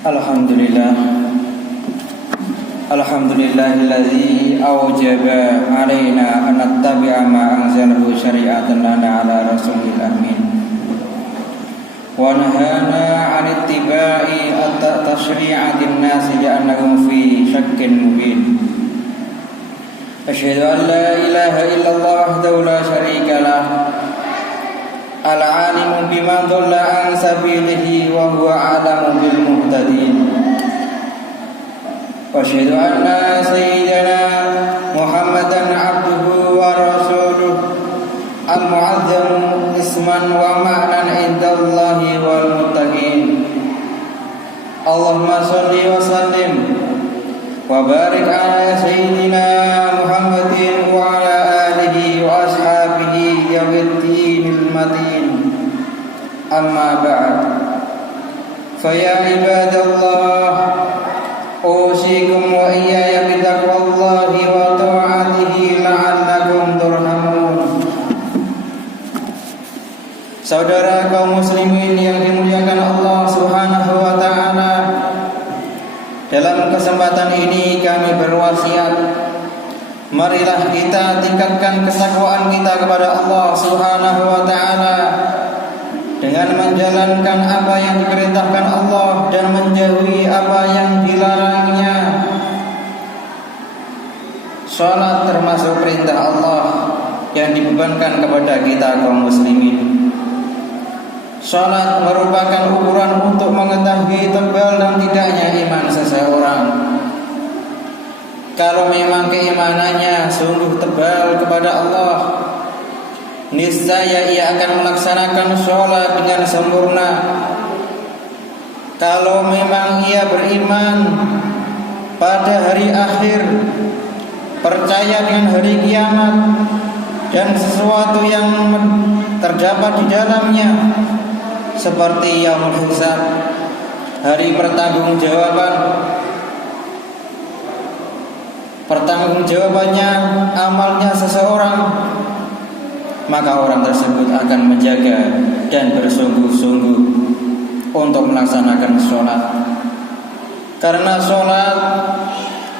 Alhamdulillah. Alhamdulillahilladzi aujaba alaina an nattabi'a ma anzalahu syari'atan lana ala rasulil amin. Wa nahana 'an ittiba'i at-tashri'atin nasi li'annahum fi syakkin mubin. Asyhadu an la ilaha illallah wahdahu la syarika lah. Al-alimu bima dhalla an sabilihi wa huwa a'lamu bil muhtadin. Wa asyhadu anna sayyidana Muhammadan abduhu wa rasuluh al-mu'azzamu isman wa ma'nan indallahi wal muttaqin. Allahumma shalli wa sallim wa barik ala sayyidina Muhammadin wa ala alihi wa ashabihi yawmiddinil matin. Amma ba'd. Fa ya ibadallah, usikum wa iyaya bitaqwallahi wa ta'atihi la'allakum turhamun. Saudara kaum muslimin yang dimuliakan Allah Subhanahu wa taala, dalam kesempatan ini kami berwasiat, marilah kita tingkatkan ketakwaan kita kepada Allah Subhanahu wa taala dengan menjalankan apa yang diperintahkan Allah dan menjauhi apa yang dilarangnya. Salat termasuk perintah Allah yang dibebankan kepada kita kaum muslimin. Salat merupakan ukuran untuk mengetahui tebal dan tidaknya iman seseorang. Kalau memang keimanannya sungguh tebal kepada Allah, niscaya ia akan melaksanakan sholat dengan sempurna. Kalau memang ia beriman pada hari akhir, percaya dengan hari kiamat dan sesuatu yang terdapat di dalamnya, seperti yaumul hisab, hari pertanggungjawabannya amalnya seseorang, maka orang tersebut akan menjaga dan bersungguh-sungguh untuk melaksanakan sholat. Karena sholat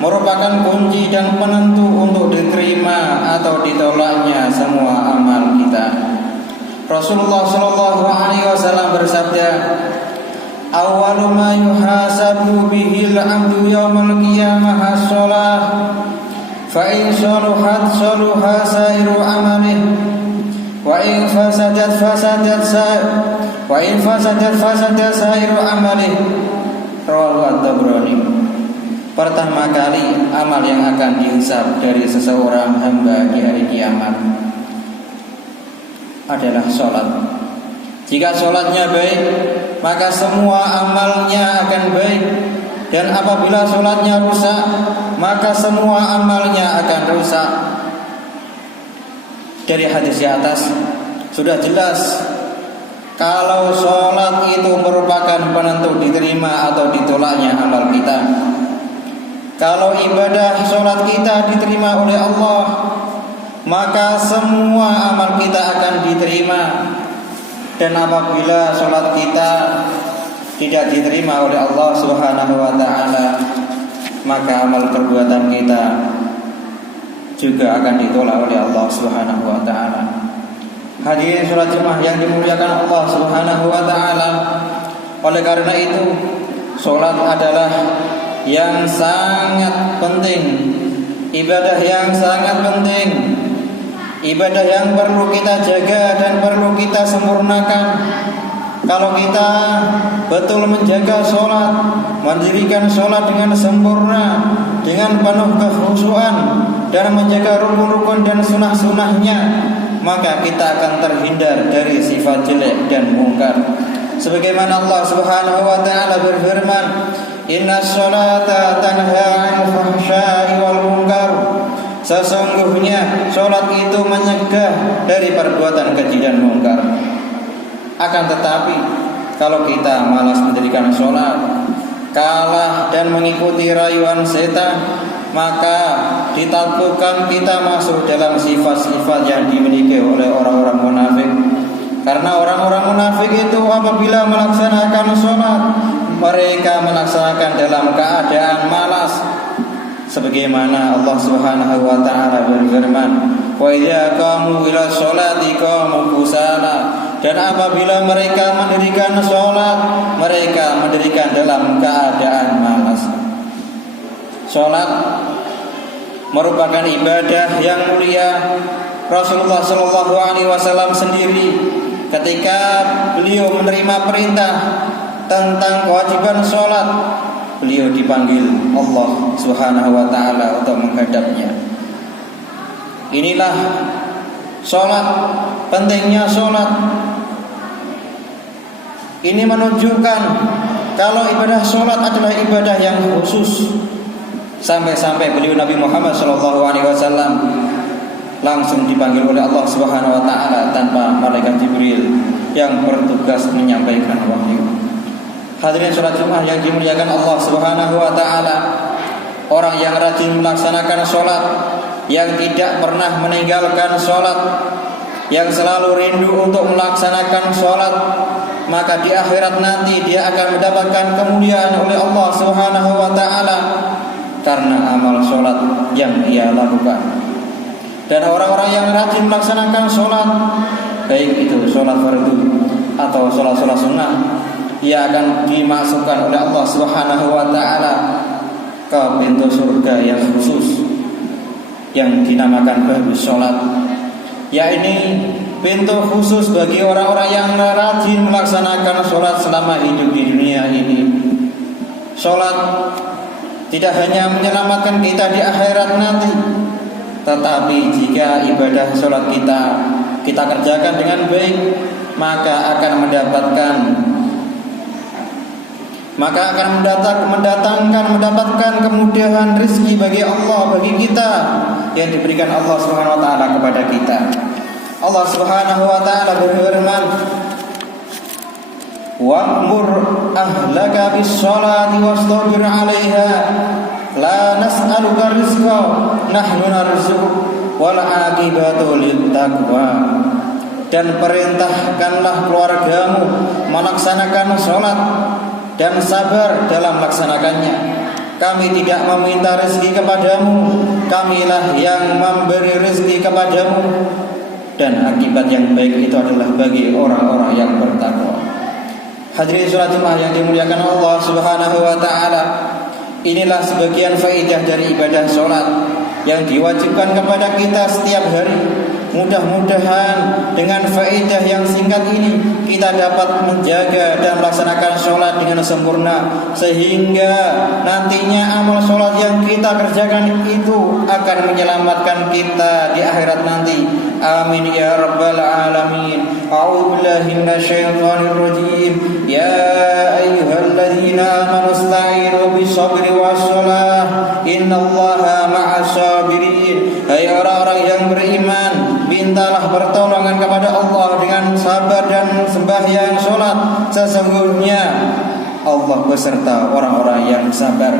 merupakan kunci dan penentu untuk diterima atau ditolaknya semua amal kita. Rasulullah Shallallahu Alaihi Wasallam bersabda, "Awwalu ma yuhasabu bihil abdu yaumal qiyamah as-shalah, fa in shaluhat shaluha sairu amalih, wa in fasadat sairu amalih." Rawahu at-Tabrani. Pertama kali amal yang akan dihisab dari seseorang hamba di hari kiamat adalah sholat. Jika sholatnya baik, maka semua amalnya akan baik. Dan apabila sholatnya rusak, maka semua amalnya akan rusak. Dari hadis di atas sudah jelas kalau sholat itu merupakan penentu diterima atau ditolaknya amal kita. Kalau ibadah sholat kita diterima oleh Allah, maka semua amal kita akan diterima. Dan apabila sholat kita tidak diterima oleh Allah Subhanahu wa ta'ala, maka amal perbuatan kita juga akan ditolak oleh Allah Subhanahu wa ta'ala. Hadirin sholat Jumat yang dimuliakan Allah Subhanahu wa ta'ala, oleh karena itu sholat adalah yang sangat penting, ibadah yang sangat penting, ibadah yang perlu kita jaga dan perlu kita sempurnakan. Kalau kita betul menjaga sholat, mendirikan sholat dengan sempurna, dengan penuh kekhusyuan, dan menjaga rukun-rukun dan sunah-sunahnya, maka kita akan terhindar dari sifat jelek dan mungkar. Sebagaimana Allah Subhanahu wa ta'ala berfirman, "Inna sholata tanha 'anil fahsya'i wal munkar." Sesungguhnya sholat itu mencegah dari perbuatan keji dan mungkar. Akan tetapi kalau kita malas mendirikan sholat, kalah dan mengikuti rayuan setan, maka ditaklukkan kita masuk dalam sifat-sifat yang dimiliki oleh orang-orang munafik. Karena orang-orang munafik itu apabila melaksanakan sholat, mereka melaksanakan dalam keadaan malas, sebagaimana Allah Subhanahu wa taala berfirman, "Wa idza qamu ila sholati qamu kusala." Dan apabila mereka mendirikan salat, mereka mendirikan dalam keadaan malas. Salat merupakan ibadah yang mulia. Rasulullah sallallahu alaihi wasallam sendiri ketika beliau menerima perintah tentang kewajiban salat, beliau dipanggil Allah Subhanahu wa taala untuk menghadapnya. Inilah salat, pentingnya salat. Ini menunjukkan kalau ibadah salat adalah ibadah yang khusus. Sampai-sampai beliau Nabi Muhammad SAW langsung dipanggil oleh Allah Subhanahu wa taala tanpa malaikat Jibril yang bertugas menyampaikan wahyu. Hadirin salat Jumat yang dimuliakan Allah Subhanahu wa taala, orang yang rajin melaksanakan salat, yang tidak pernah meninggalkan salat, yang selalu rindu untuk melaksanakan salat, maka di akhirat nanti dia akan mendapatkan kemuliaan oleh Allah Subhanahu wa taala karena amal salat yang ia lakukan. Dan orang-orang yang rajin melaksanakan salat, baik itu salat fardu atau salat-salat sunnah, ia akan dimasukkan oleh Allah Subhanahu wa taala ke pintu surga yang khusus yang dinamakan babus salat. Yakni pintu khusus bagi orang-orang yang rajin melaksanakan salat selama hidup di dunia ini. Salat tidak hanya menyelamatkan kita di akhirat nanti, tetapi jika ibadah salat kita kerjakan dengan baik, maka akan mendapatkan kemudahan rezeki bagi Allah, bagi kita yang diberikan Allah Subhanahu wa taala kepada kita. Allah Subhanahu wa taala berfirman, "Wa'mur ahlaka bis-sholati wastabir 'alaiha la nas'aluka rizqa nahnu narzuquk wal 'aqibatu lit-taqwa." Dan perintahkanlah keluargamu melaksanakan sholat dan sabar dalam melaksanakannya. Kami tidak meminta rezeki kepadamu, kamilah yang memberi rezeki kepadamu, dan akibat yang baik itu adalah bagi orang-orang yang bertakwa. Hadirin salat Jumat yang dimuliakan Allah Subhanahu wa taala, inilah sebagian faidah dari ibadah salat yang diwajibkan kepada kita setiap hari. Mudah-mudahan dengan faedah yang singkat ini kita dapat menjaga dan melaksanakan sholat dengan sempurna, sehingga nantinya amal sholat yang kita kerjakan itu akan menyelamatkan kita di akhirat nanti. Amin ya rabbal alamin. A'udzubillahi minasyaitonir rajim. Ya ayyuhalladzina amanu ista'inu bis-sabri was-shalah. Innallaha ma'as sabirin. Hai orang-orang yang beriman, mintalah pertolongan kepada Allah dengan sabar dan sembahyang sholat. Sesungguhnya Allah beserta orang-orang yang sabar.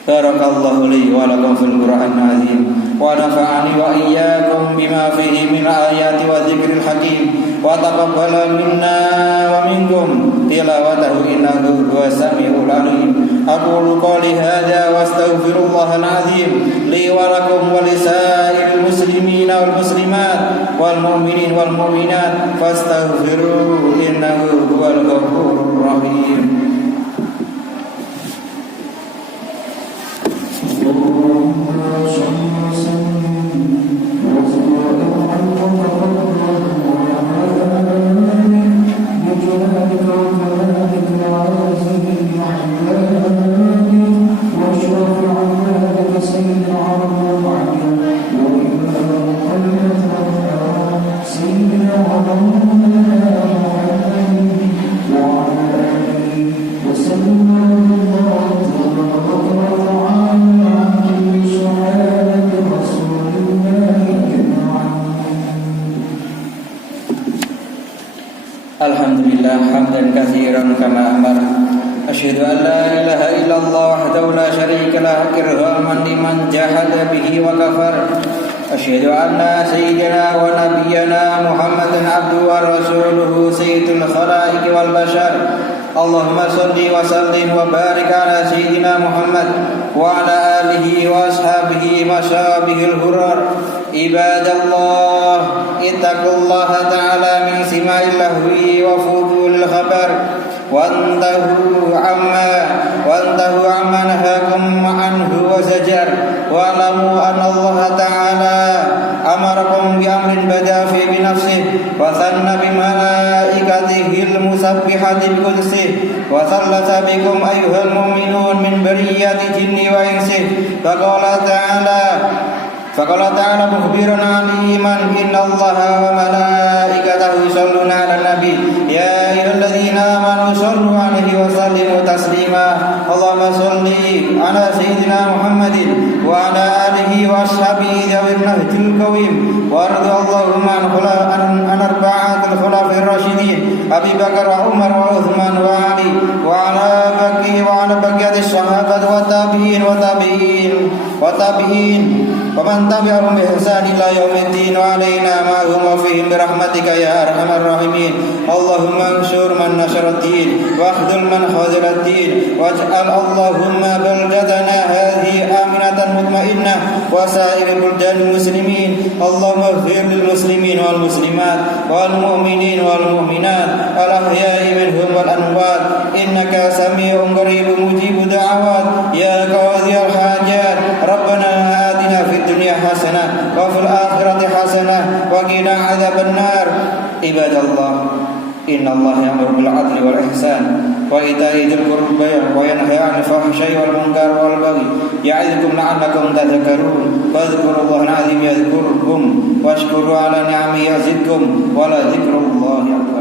Barakallahu li wa lakum fil Qur'anil azim wa nafa'ani wa iyyakum bima fihi min ayati wa dzikril hakim wa taqabbala minna wa minkum tilawatahu innahu huwas samiul alim. Aqulu qali hadza wa astaghfirullahal azim li wa lakum wa lisairil muslimina wal muslimat wal mu'minin wal mu'minat fastaghfiruhu innahu huwal ghafurur rahim. Alhamdulillah hamdan katsiran kama amara. Asyhadu an la ilaha illallah wahdahu la syarika lah irhaman liman jahada bihi wa kafar. Asyhadu anna sayyidina wa nabiyyana Muhammadan abduhu wa rasuluhu sayyidul khalaiqi wal bashar. Allahumma salli wa sallim wa barik ala sayyidina Muhammad wa ala alihi wa ashabihi masyabihil hurar. Ibadallah, ittaqullaha ta'ala min sima'il lahwi wa fudulil khabar wantahu amma nahakum anhu wa zajar wa'lamu anna Allah ta'ala amarakum bi amrin bada fi binafsihi wa thanna bi malaikatihi al-musabbihati bi qudsihi wa thallata bikum ayyuhal mu'minun min bariyati jinni wa insihi faqala ta'ala mukhbiran 'anil iman innallaha wa malaikatahu yusholluna 'alan nabi ya ayyuhalladzina amanu shollu 'alaihi wa sallimu taslima. Allahumma sholli 'ala sayyidina Muhammadin wa 'ala alihi wa ashabihi dzawil nahjil qawim warḍi Allahumma an arba'atil khulafa'ir rasyidin Abi Bakar wa Umar wa Uthman wa Ali wa 'ala baqiyatish sahabat wa tabi'in wa man tabi'ahum bi ihsan ila yaumiddin wa alaina ma'hum wa fihim bi rahmatika ya arhamar rahimin. Allahumma anshur man nasharat din wa akhdhul man khazala din waj'al Allahumma baldatana hadhihi aminatan mutmainnah wa sa'iril buldanil muslimin. Allahumma ighfir lil muslimin wal muslimat wal mu'minin wal mu'minat al ahya'i minhum wal amwat innaka sami'un qaribun mujibud da'awat ya qadhiyal hajat. Rabbana atina fid dunya hasanah wa fil akhirati hasanah wa qina adzaban nar. Ibadallah, innallaha ya'muru bil 'adli wal ihsan wa ita'i dzil qurba wa yanha 'anil fahsya'i wal munkari wal baghi ya'idukum la'allakum tadhakkarun. Fadhkurullaha al-'azim yadhkurkum washkuru 'ala ni'amihi yazidkum wa la dzikrullahi akbar.